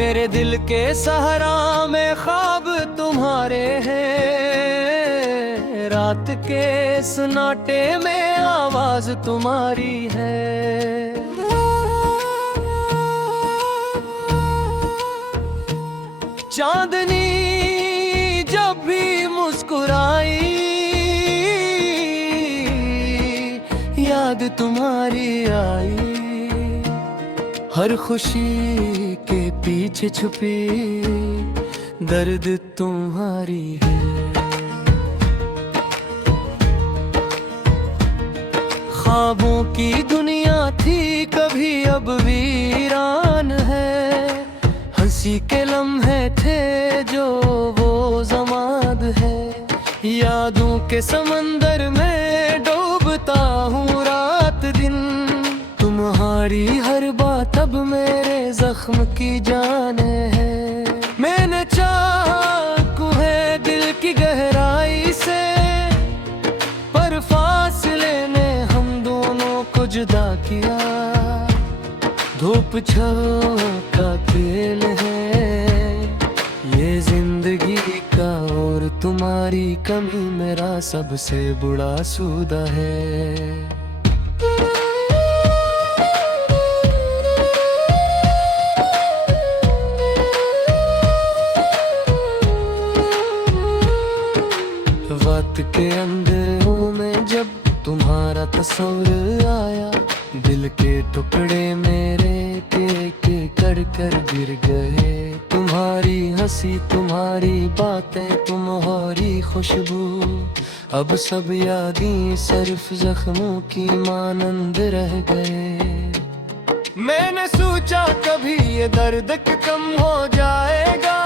मेरे दिल के सहरा में ख्वाब तुम्हारे हैं, रात के सन्नाटे में आवाज तुम्हारी है। चांदनी जब भी मुस्कुराई, याद तुम्हारी आई। हर खुशी के पीछे छुपी दर्द तुम्हारी है। ख्वाबों की दुनिया थी कभी अब वीरान है, हंसी के लम्हे थे जो वो ज़माद है। यादों के समंदर में डूबता हूँ रात दिन, तुम्हारी हर बात अब मेरे जख्म की जान है। मैंने चाहा है दिल की गहराई से, पर फासले ने हम दोनों को जुदा किया। धूप छाँव का खेल है ये जिंदगी का, और तुम्हारी कमी मेरा सबसे बड़ा सौदा है। वक्त के अंधेरों में जब तुम्हारा तस्वीर आया, दिल के टुकड़े मेरे के कर कर गिर गए। तुम्हारी हंसी, तुम्हारी बातें, तुम्हारी खुशबू, अब सब यादें सिर्फ जख्मों की मानंद रह गए। मैंने सोचा कभी ये दर्द कम हो जाएगा,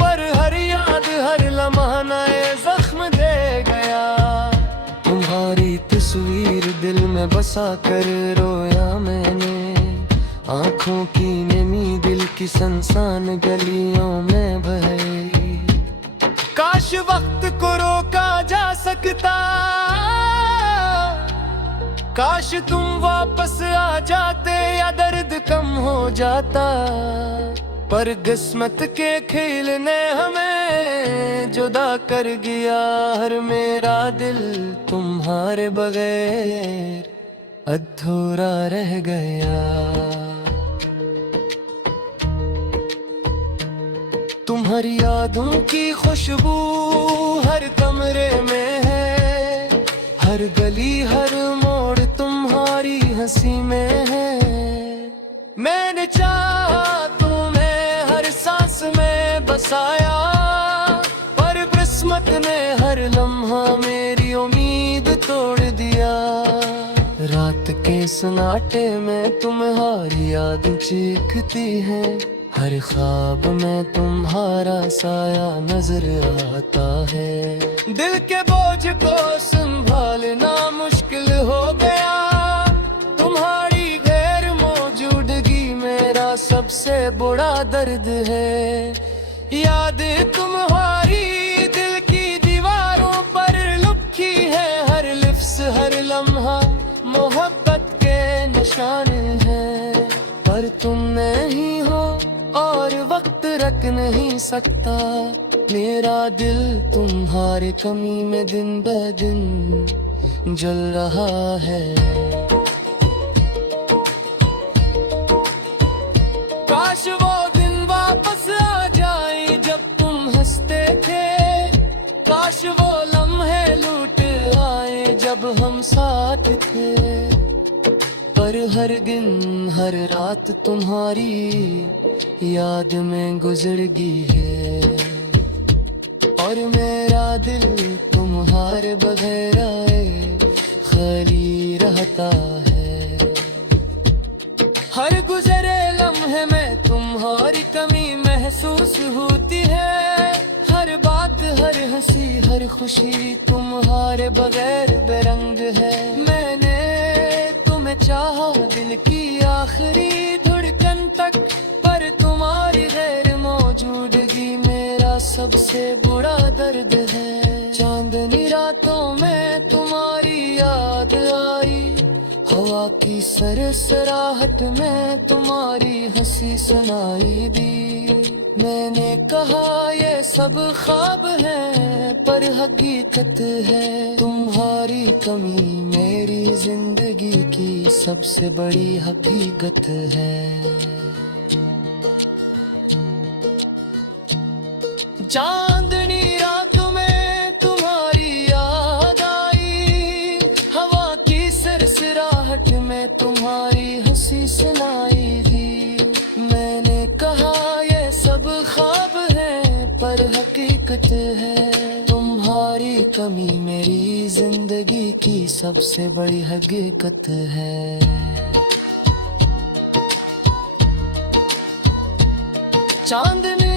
पर हर याद हर लम्हा नए जख्म दे गया। तुम्हारी तस्वीर दिल में बसा कर रोया मैंने, आंखों की नमी दिल की सनसान गलियों में बही। काश वक्त को रोका जा सकता, काश तुम वापस आ जाते या दर्द कम हो जाता। पर किस्मत के खेल ने हमें जुदा कर गया, हर मेरा दिल तुम्हारे बगैर अधूरा रह गया। तुम्हारी यादों की खुशबू हर कमरे में है, हर गली हर मोड़ तुम्हारी हंसी में है। मैंने चाहा तुम्हें हर सांस में बसाया, पर किस्मत ने हर लम्हा मेरी उम्मीद तोड़ दिया। रात के सन्नाटे में तुम्हारी याद चीखती है, हर ख्वाब में तुम्हारा साया नजर आता है। दिल के बोझ को संभालना मुश्किल हो गया, तुम्हारी गैर मौजूदगी मेरा सबसे बड़ा दर्द है। यादें तुम्हारी दिल की दीवारों पर लिखी है, हर लिफ्स हर लम्हा मोहब्बत के निशान है। पर तुम नहीं हो और वक्त रख नहीं सकता, मेरा दिल तुम्हारे कमी में दिन ब दिन जल रहा है। काश वो दिन वापस आ जाए जब तुम हंसते थे, काश वो लम्हे लूट आए जब हम साथ थे। पर हर दिन हर रात तुम्हारी याद में गुजरगी है, और मेरा दिल तुम्हारे बगैर आए खाली रहता है। हर गुजरे लम्हे में तुम्हारी कमी महसूस होती है, हर बात हर हंसी हर खुशी तुम्हारे बगैर बेरंग है। मैंने तुम्हें चाहा दिल की आखिरी धड़कन तक, पर तुम्हारी गैर मौजूदगी मेरा सबसे बुरा दर्द है। चांदनी रातों में तुम्हारी याद आई, हवा की सरसराहट में तुम्हारी हंसी सुनाई दी। मैंने कहा ये सब ख्वाब है पर हकीकत है। तुम्हारी कमी मेरी जिंदगी की सबसे बड़ी हकीकत है। चांदनी रात में तुम्हारी याद आई, हवा की सरसराहट में तुम्हारी हंसी सुनाई दी। मैंने कहा ये सब ख्वाब है पर हकीकत है। तुम्हारी कमी मेरी जिंदगी की सबसे बड़ी हकीकत है। चांदनी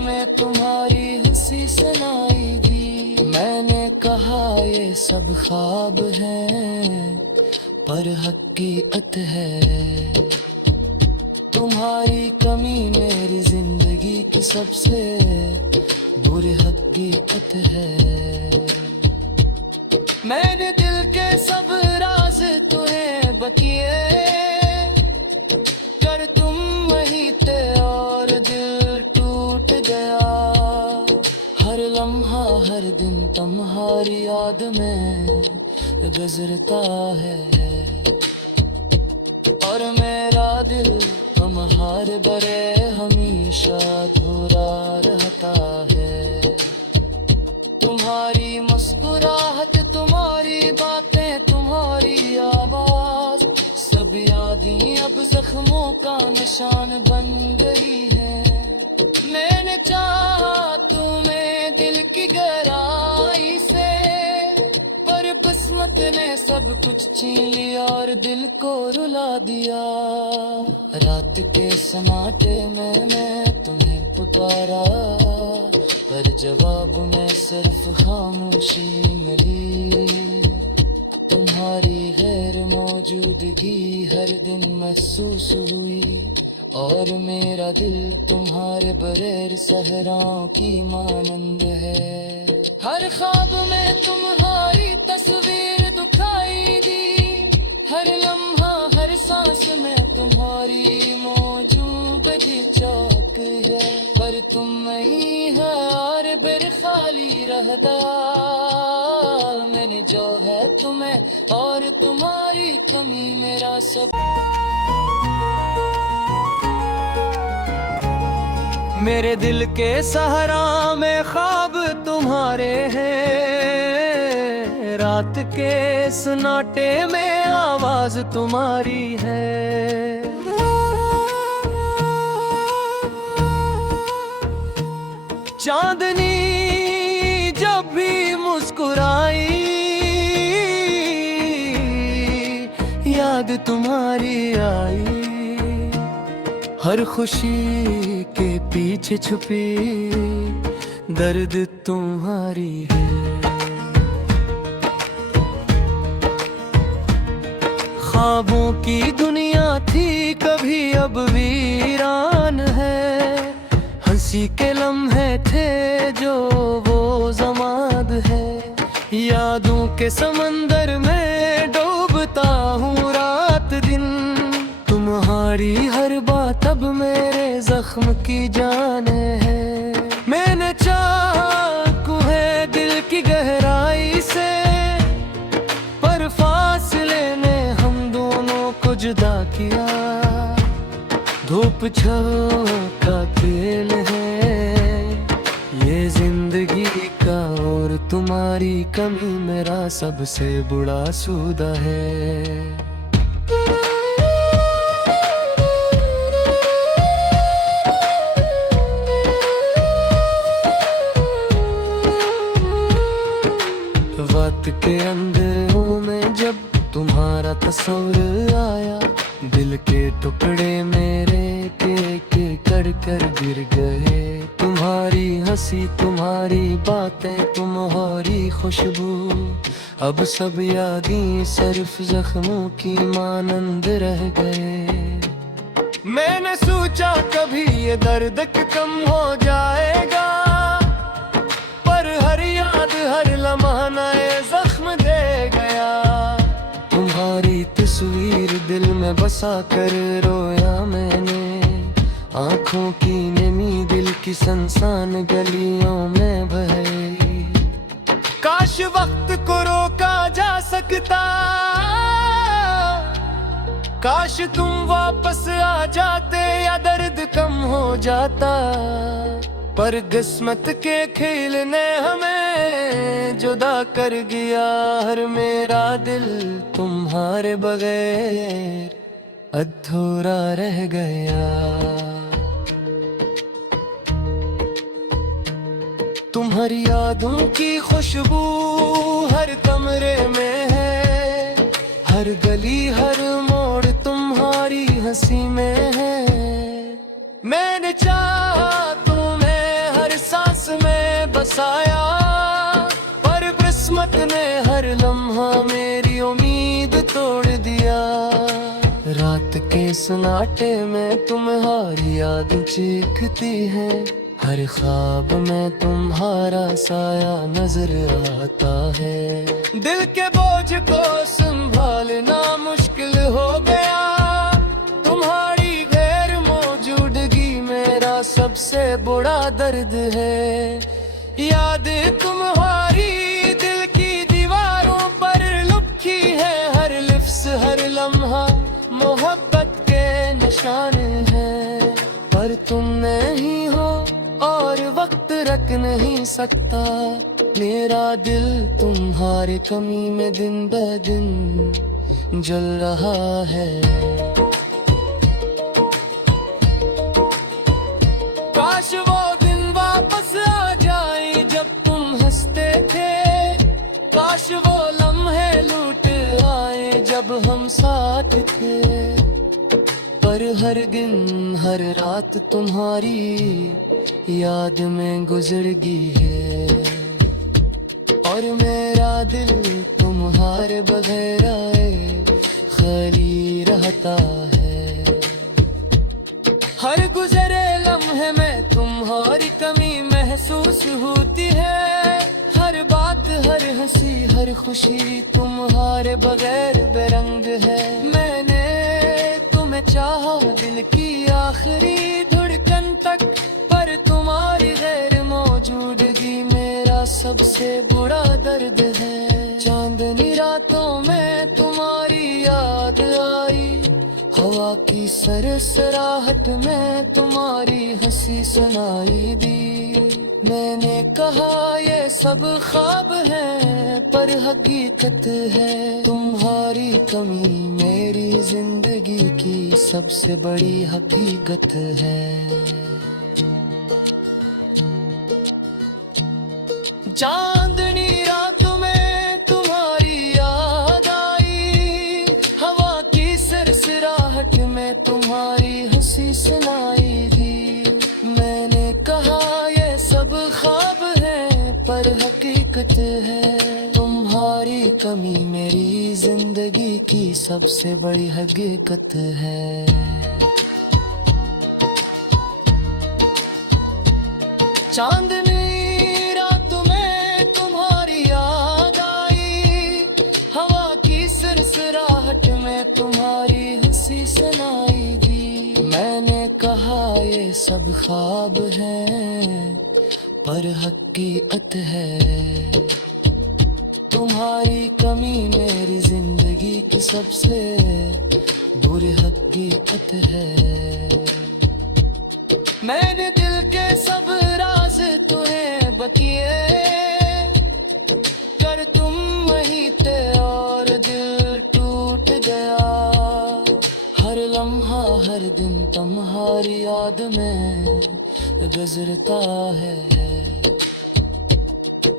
में तुम्हारी हंसी सुनाई दी। मैंने कहा ये सब ख्वाब हैं पर हकीकत है। तुम्हारी कमी मेरी जिंदगी की सबसे बुरी हकीकत है। मैंने दिल के सब राज तुम्हें बतिए, कर तुम वहीं थे और दिल टूट गया। हर लम्हा हर दिन तुम्हारी याद में गुजरता है और मेरा दिल तुम्हारे बरे हमेशा अधूरा रहता है। तुम्हारी मुस्कुराहट, तुम्हारी बातें, तुम्हारी आवाज, सब यादें अब जख्मों का निशान बन गई है। मैंने चाहा तुम्हें दिल की गहराई से पर किस्मत ने सब कुछ छीन लिया और दिल को रुला दिया। रात के सन्नाटे में मैं तुम्हें पुकारा पर जवाब में सिर्फ खामोशी मिली। तुम्हारी गैर मौजूदगी हर दिन महसूस हुई और मेरा दिल तुम्हारे बगैर सहराओं की मानंद है। हर ख्वाब में तुम्हारी तस्वीर दिखाई दी, हर लम्हा हर सांस में तुम्हारी मौजूदगी चौक है। पर तुम नहीं है और बिर खाली रहता। मैंने जो है तुम्हें और तुम्हारी कमी मेरा सब। मेरे दिल के सहारा में ख्वाब तुम्हारे हैं, रात के सन्नाटे में आवाज तुम्हारी है। चांदनी जब भी मुस्कुराई याद तुम्हारी आई। हर खुशी के पीछे छुपी दर्द तुम्हारी है। ख्वाबों की दुनिया थी कभी अब वीरान है। हंसी के लम्हे थे जो वो ज़माद है। यादों के समंदर में डूबता हूँ रात दिन। तुम्हारी हर बात अब मेरे जख्म की जान है। मैंने चाहा है दिल की गहराई से पर फासले ने हम दोनों को जुदा किया। धूप छाँव का खेल है ये जिंदगी का और तुम्हारी कमी मेरा सबसे बुरा सौदा है। वक्त के अंधेरों में जब तुम्हारा तस्वीर आया, दिल के टुकड़े मेरे के कर कर गिर गए। तुम्हारी हंसी, तुम्हारी बातें, तुम्हारी खुशबू, अब सब यादें सिर्फ जख्मों की मानंद रह गए। मैंने सोचा कभी ये दर्द कम हो जाएगा तस्वीर दिल में बसा कर रोया मैंने, आंखों की नमी दिल की सनसान गलियों में बही। काश वक्त को रोका जा सकता, काश तुम वापस आ जाते या दर्द कम हो जाता, पर किस्मत के खेल ने हमें जुदा कर गया। हर मेरा दिल तुम्हारे बगैर अधूरा रह गया। तुम्हारी यादों की खुशबू हर कमरे में है, हर गली हर मोड़ तुम्हारी हंसी में है। मैंने चाहा तुम्हें हर सांस में बसाया, पर किस्मत ने हर लम्हा मेरी उम्मीद तोड़ दिया। रात के सन्नाटे में तुम्हारी याद चीखती है, हर ख्वाब में तुम्हारा साया नजर आता है। दिल के बोझ को संभालना मुश्किल हो गया, तुम्हारी गैर मौजूदगी मेरा सबसे बड़ा दर्द है। याद तुम्हारी दिल की दीवारों पर लिखी है, हर लिफ्स हर लम्हा मोहब्बत के निशान है। पर तुम नहीं हो और वक्त रख नहीं सकता, मेरा दिल तुम्हारे कमी में दिन ब दिन जल रहा है। काश वो दिन वापस आ जाए जब तुम हंसते थे, काश वो लम्हे लूट आए जब हम साथ थे। पर हर दिन हर रात तुम्हारी याद में गुजरगी है, और मेरा दिल तुम्हारे बगैर आए खाली रहता है। हर गुजरे लम्हे में तुम्हारी कमी महसूस होती है, हर बात हर हंसी हर खुशी तुम्हारे बगैर बेरंग है। मैंने तुम्हें चाहा दिल की आखिरी धड़कन तक, पर तुम्हारी गैर मौजूदगी मेरा सबसे बुरा दर्द है। चांदनी रातों में तुम्हारी याद आई, हवा की सरसराहट में तुम्हारी हंसी सुनाई दी। मैंने कहा ये सब ख्वाब है, पर हकीकत है तुम्हारी कमी मेरी जिंदगी की सबसे बड़ी हकीकत है। चांदनी रात में तुम्हारी याद आई, हवा की सरसराहट में तुम्हारी हंसी सुनाई दी। मैंने कहा ये सब ख्वाब है, पर हकीकत है तुम्हारी कमी मेरी जिंदगी की सबसे बड़ी हकीकत है। चांदनी में तुम्हारी हंसी सुनाई दी। मैंने कहा ये सब ख्वाब है, पर हकीकत है तुम्हारी कमी मेरी जिंदगी की सबसे बुरी हकीकत है। मैंने दिल के सब राज तुम्हें बतिए, कर तुम वही थे और दिल टूट गया। हर लम्हा हर दिन तुम्हारी याद में गुजरता है,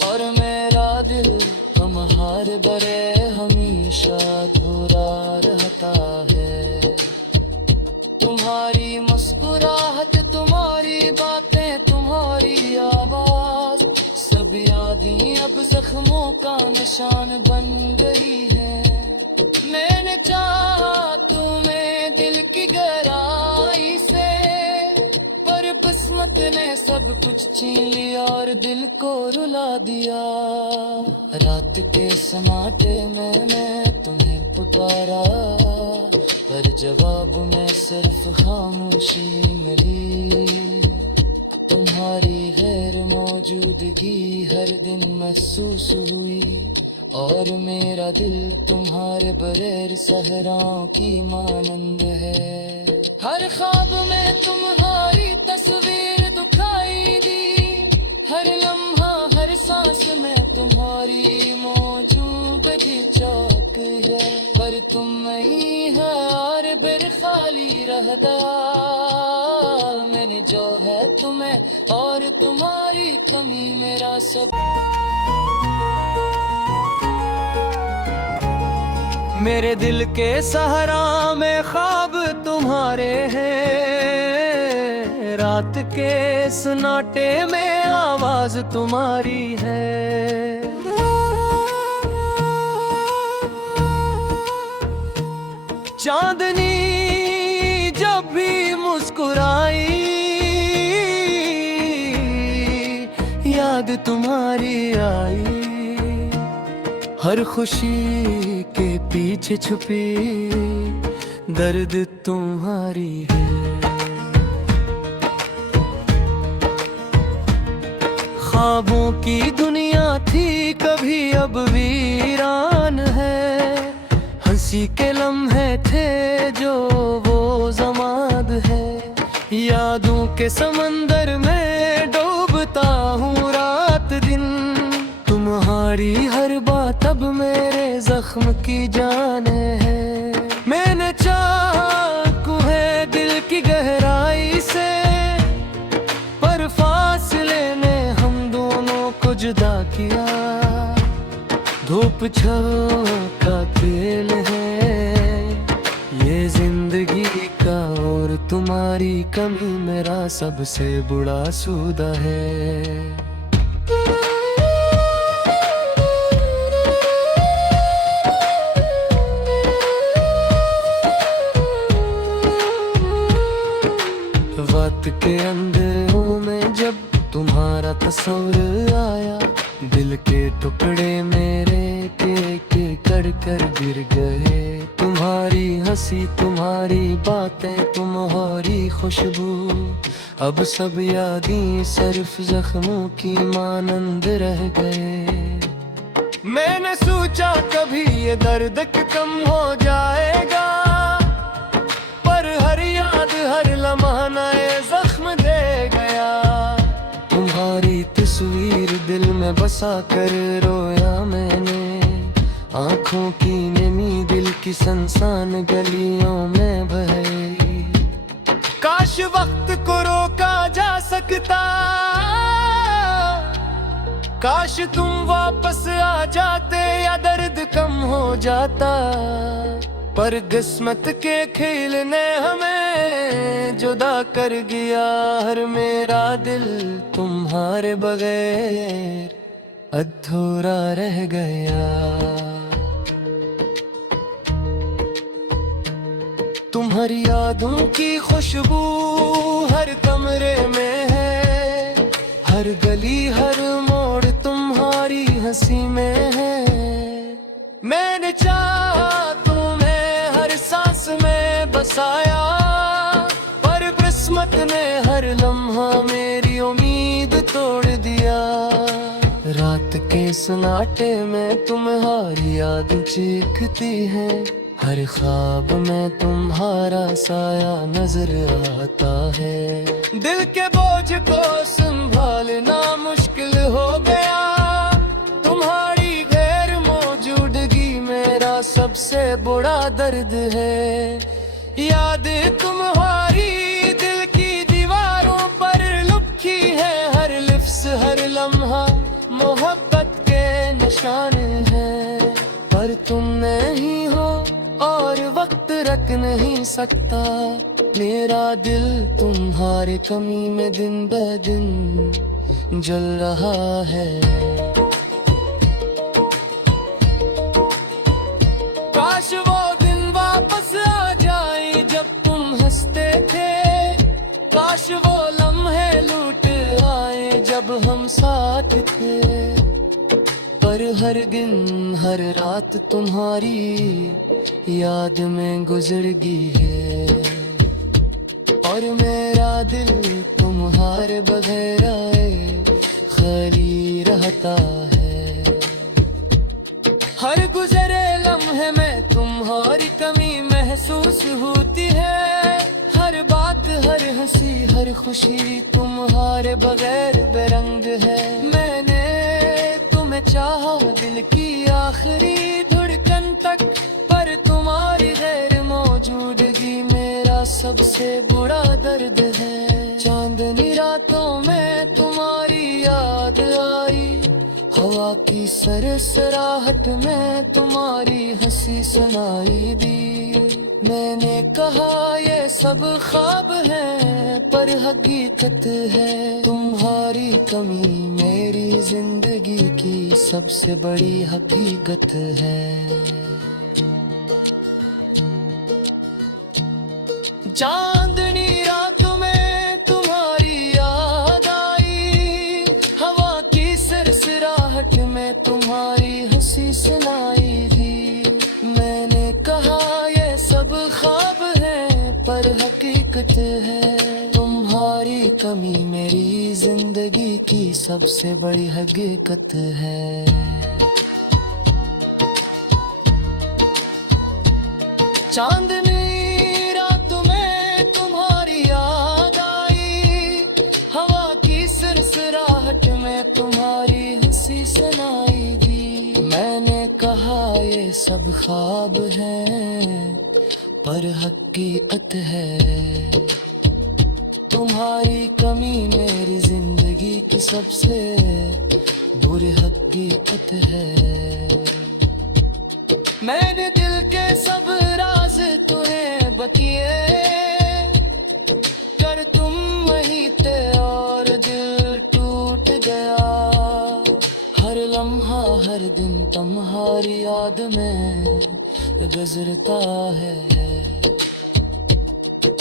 और मेरा दिल तुम्हारे बरे हमेशा अधूरा रहता है। तुम्हारी मुस्कुराहट तुम्हारी बातें तुम्हारी आवाज, सब यादें अब जख्मों का निशान बन गई है। मैंने चाहा तुम्हें दिल की गहराई से, पर किस्मत ने सब कुछ छीन लिया और दिल को रुला दिया। रात के सन्नाटे में मैं तुम्हें पुकारा, पर जवाब में सिर्फ खामोशी मिली। तुम्हारी गैर मौजूदगी हर दिन महसूस हुई, और मेरा दिल तुम्हारे बगैर सहराओं की मानंद है। हर ख्वाब में तुम्हारी तस्वीर दिखाई दी, हर लम्हा हर सांस में तुम्हारी मौजूदगी चौक है। पर तुम नहीं है और बिर खाली रहता, मैंने जो है तुम्हें और तुम्हारी कमी मेरा सब। मेरे दिल के सहरा में ख्वाब तुम्हारे हैं, रात के सन्नाटे में आवाज तुम्हारी है। चांदनी जब भी मुस्कुराई, याद तुम्हारी आई। हर खुशी के पीछे छुपी दर्द तुम्हारी है। ख्वाबों की दुनिया थी कभी अब वीरान है, हंसी के लम्हे थे जो वो ज़माद है। यादों के समंदर में डूबता हूँ रात दिन, तुम्हारी हर बात अब मेरे जख्म की जान है। मैंने चाहा है दिल की गहराई से, पर फासले ने हम दोनों को जुदा किया। धूप छाँव का खेल है ये जिंदगी का, और तुम्हारी कमी मेरा सबसे बड़ा सौदा है। वक्त के अंधेरों में जब तुम्हारा तस्वीर आया, दिल के टुकड़े मेरे के कर कर गिर गए। तुम्हारी हंसी तुम्हारी बातें तुम्हारी खुशबू, अब सब यादें सिर्फ जख्मों की मानंद रह गए। मैंने सोचा कभी ये दर्द कम हो जाएगा, पर हर याद हर लम्हा नए जख्म दे गया। तुम्हारी तस्वीर दिल में बसा कर रोया मैंने, आंखों की नमी दिल की सनसान गलियों में बही। काश वक्त को रोका जा सकता, काश तुम वापस आ जाते या दर्द कम हो जाता। पर किस्मत के खेल ने हमें जुदा कर गया, हर मेरा दिल तुम्हारे बगैर अधूरा रह गया। तुम्हारी यादों की खुशबू हर कमरे में है, हर गली हर मोड़ तुम्हारी हंसी में है। मैंने चाहा तुम्हें हर सांस में बसाया, पर किस्मत ने हर लम्हा मेरी उम्मीद तोड़ दिया। रात के सन्नाटे में तुम्हारी याद चीखती है, हर ख्वाब में तुम्हारा साया नजर आता है। दिल के बोझ को संभालना मुश्किल हो गया, तुम्हारी गैर मौजूदगी मेरा सबसे बड़ा दर्द है। याद तुम्हारी दिल की दीवारों पर लिखी है, हर लिफ्स हर लम्हा मोहब्बत के निशान है। पर तुम नहीं हो और वक्त रख नहीं सकता, मेरा दिल तुम्हारे कमी में दिन ब दिन जल रहा है। काश वो दिन वापस आ जाए जब तुम हंसते थे, काश वो लम्हे लूट आए जब हम साथ थे। पर हर दिन हर रात तुम्हारी याद में गुजरगी है, और मेरा दिल तुम्हारे बगैर आए खाली रहता है। हर गुजरे लम्हे में तुम्हारी कमी महसूस होती है, हर बात हर हंसी हर खुशी तुम्हारे बगैर बेरंग है। मैंने तुम्हें चाहा दिल की आखिरी धड़कन तक, पर तुम्हारी गैर मौजूदगी मेरा सबसे बुरा दर्द है। चांदनी रातों में तुम्हारी याद आई, हवा की सरसराहट में तुम्हारी हंसी सुनाई दी। मैंने कहा ये सब ख्वाब है, पर हकीकत है तुम्हारी कमी मेरी जिंदगी की सबसे बड़ी हकीकत है। चांदनी रातों में तुम्हारी याद आई, हवा की सरसराहट में तुम्हारी हंसी सुनाई दी। मैंने कहा ये सब ख्वाब है, पर हकीकत है तुम्हारी कमी मेरी जिंदगी की सबसे बड़ी हकीकत है। चांदनी रातों में तुम्हारी याद आई, हवा की सरसराहट में तुम्हारी हंसी सुनाई दी। मैंने कहा ये सब ख्वाब हैं, पर हकीकत है तुम्हारी कमी मेरी जिंदगी की सबसे बुरी हकीकत है। मैंने दिल के सब राज तुम्हें बतिए, कर तुम वहीं थे और दिल टूट गया। हर लम्हा हर दिन तुम्हारी याद में गुजरता है,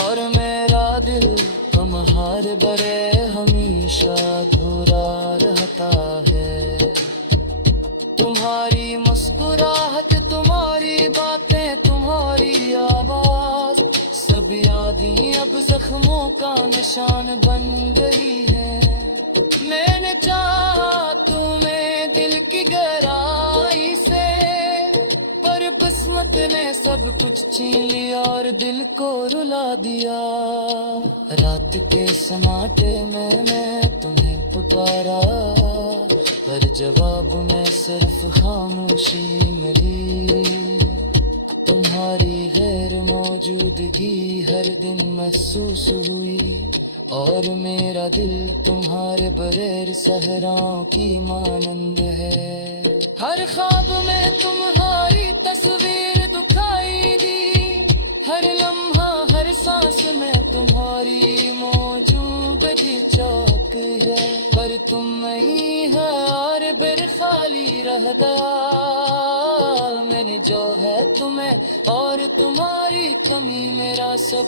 और मेरा दिल तुम्हारे बरे हमेशा अधूरा रहता है। तुम्हारी मुस्कुराहट तुम्हारी बातें तुम्हारी आवाज, सब यादें अब जख्मों का निशान बन गई है। मैंने चाहा तुम्हें दिल की गहराई से, पर किस्मत ने सब कुछ छीन लिया और दिल को रुला दिया। रात के सन्नाटे में मैं तुम्हें पुकारा, पर जवाब में सिर्फ खामोशी मिली। तुम्हारी गैर मौजूदगी हर दिन महसूस हुई, और मेरा दिल तुम्हारे बगैर सहराओं की मानंद है। हर ख्वाब में तुम्हारी तस्वीर दिखाई दी, हर लम्हा हर सांस में तुम्हारी मौजूदगी चौक है। पर तुम नहीं है और बिर खाली रह गया। मैंने जो है तुम्हें और तुम्हारी कमी मेरा सब